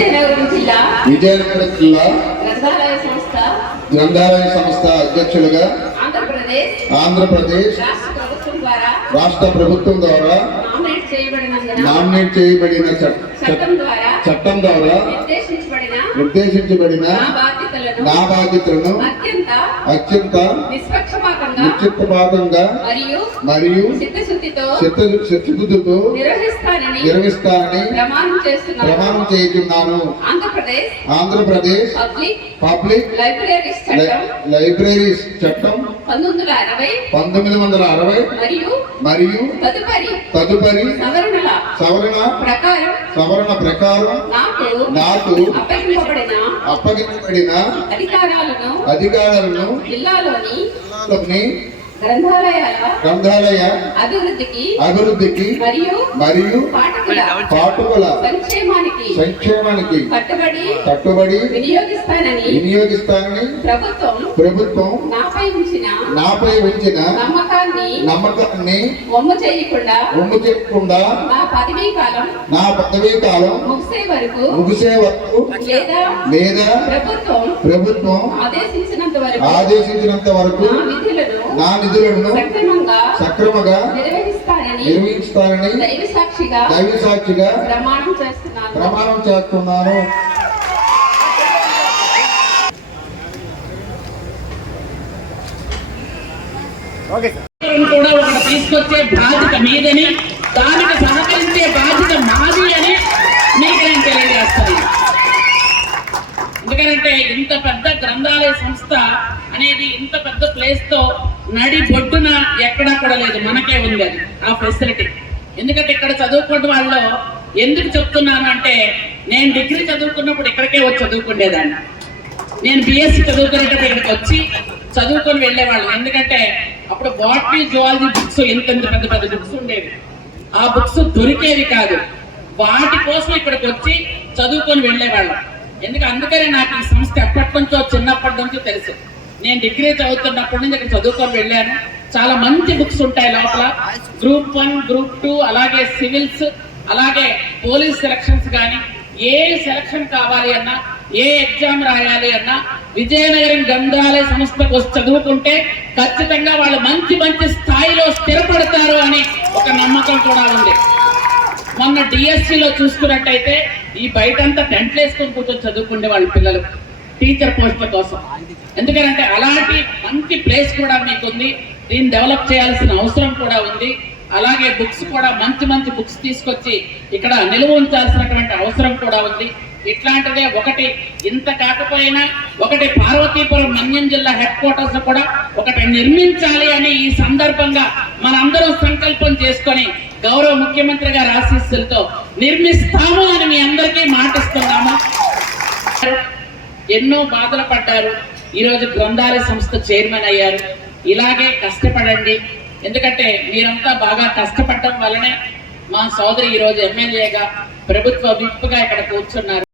విజయనగరం జిల్లా విజయనగరం జిల్లా గ్రంథాలయ సంస్థ గ్రంథాలయ సంస్థ అధ్యక్షులుగా ఆంధ్రప్రదేశ్ ఆంధ్రప్రదేశ్ రాష్ట్ర ప్రభుత్వం ద్వారా రాష్ట్ర ప్రభుత్వం ద్వారా నామినేట్ చేయబడిన చట్టం ద్వారా నిర్దేశించబడిన నా బాధ్యతలను అత్యంత నిశ్చితపాతంగా మరియు చిత్తశుద్ధితో నిర్వహిస్తానని ప్రమాణం చేస్తున్నాను. ఆంధ్రప్రదేశ్ పబ్లిక్ లైబ్రరీస్ చట్టం లైబ్రరీస్ చట్టం పంతొమ్మిది వందల అరవై మరియు మరియు తదుపరి తదుపరి సవరణల సవరణ ప్రకారం సవరణ ప్రకారం నాకు అప్పగించబడిన అధికారాలను అధికారాలను జిల్లాలోని గ్రంథాలయ అభివృద్ధికి అభివృద్ధికి మరియు మరియు పాఠకుల సంక్షేమానికి సంక్షేమానికి కట్టుబడి కట్టుబడి వినియోగిస్తానని వినియోగిస్తానని ప్రభుత్వం ప్రభుత్వం నాపై ఉంచిన నాపై ఉంచిన నమ్మకాన్ని నమ్మకాన్ని వమ్ము చేయకుండా ఒమ్ము చేయకుండా నా పదవీ కాలం నా పదవీ కాలం ముగిసే వరకు ముగిసే వరకు లేదా లేదా ప్రభుత్వం ప్రభుత్వం ఆదేశించినంత వరకు ఆదేశించినంత వరకు విధులను నా నిధులను సక్రమంగా సక్రమంగా నిర్వహిస్తానని దైవ సాక్షిగా దైవ సాక్షిగా ప్రమాణం చేస్తున్నాను. ప్రమాణం చేస్తున్నాను. ప్రభుత్వం కూడా ఒకటి తీసుకొచ్చే బాధ్యత మీదని దానికి సహకరించే బాధ్యత మాది అని మీకు నేను తెలియజేస్తాను అంటే ఇంత పెద్ద గ్రంథాలయ సంస్థ అనేది ఇంత పెద్ద ప్లేస్తో నడి బొడ్డున ఎక్కడా కూడా లేదు. మనకే ఉంది అది ఆ ఫెసిలిటీ ఎందుకంటే ఇక్కడ చదువుకున్న వాళ్ళు ఎందుకు చెప్తున్నాను అంటే నేను డిగ్రీ చదువుకున్నప్పుడు ఇక్కడికే వచ్చి చదువుకునేదాన్ని నేను బిఎస్సి చదువుకునేటప్పుడు ఇక్కడికి వచ్చి చదువుకొని వెళ్ళేవాళ్ళం. ఎందుకంటే అప్పుడు బాటనీ జువాలజీ బుక్స్ ఎంత ఎంత పెద్ద పెద్ద బుక్స్ ఉండేవి. ఆ బుక్స్ దొరికేవి కాదు. వాటి కోసం ఇక్కడికి వచ్చి చదువుకొని వెళ్ళేవాళ్ళం. ఎందుకు అందుకనే నాకు ఈ సంస్థ ఎప్పటి నుంచో చిన్నప్పటి నుంచో తెలుసు. నేను డిగ్రీ చదువుతున్నప్పటి నుంచి ఇక్కడ చదువుకొని వెళ్ళాను. చాలా మంచి బుక్స్ ఉంటాయి లోపల. గ్రూప్ వన్ గ్రూప్ టూ అలాగే సివిల్స్ అలాగే పోలీస్ సెలక్షన్స్ కానీ ఏ సెలక్షన్ కావాలి అన్నా ఏ ఎగ్జామ్ రాయాలి అన్నా విజయనగరం గ్రంథాలయ సంస్థకు వచ్చి చదువుకుంటే ఖచ్చితంగా వాళ్ళు మంచి మంచి స్థాయిలో స్థిరపడతారు అని ఒక నమ్మకం కూడా ఉంది. మొన్న డిఎస్సిలో చూసుకున్నట్టయితే ఈ బయటంతా టెంట్లు వేసుకొని కూర్చొని చదువుకుండే వాళ్ళ పిల్లలు టీచర్ పోస్టుల కోసం. ఎందుకంటే అలాంటి మంచి ప్లేస్ కూడా మీకుంది దీన్ని డెవలప్ చేయాల్సిన అవసరం కూడా ఉంది. అలాగే బుక్స్ కూడా మంచి మంచి బుక్స్ తీసుకొచ్చి ఇక్కడ నిలువ ఉంచాల్సినటువంటి అవసరం కూడా ఉంది. ఇట్లాంటిదే ఒకటి ఇంత కాకపోయినా ఒకటి పార్వతీపురం మన్యం జిల్లా హెడ్ క్వార్టర్స్ కూడా ఒకటి నిర్మించాలి అని ఈ సందర్భంగా మనందరం సంకల్పం చేసుకొని గౌరవ ముఖ్యమంత్రి గారి ఆశీస్సులతో నిర్మిస్తాము అని మీ అందరికీ మాటిస్తున్నాము. ఎన్నో బాధలు పడ్డారు. ఈరోజు గ్రంథాలయ సంస్థ చైర్మన్ అయ్యారు. ఇలాగే కష్టపడండి. ఎందుకంటే మీరంతా బాగా కష్టపడటం వల్లనే మా సోదరి ఈరోజు ఎమ్మెల్యేగా ప్రభుత్వ విప్పుగా ఇక్కడ కూర్చున్నారు.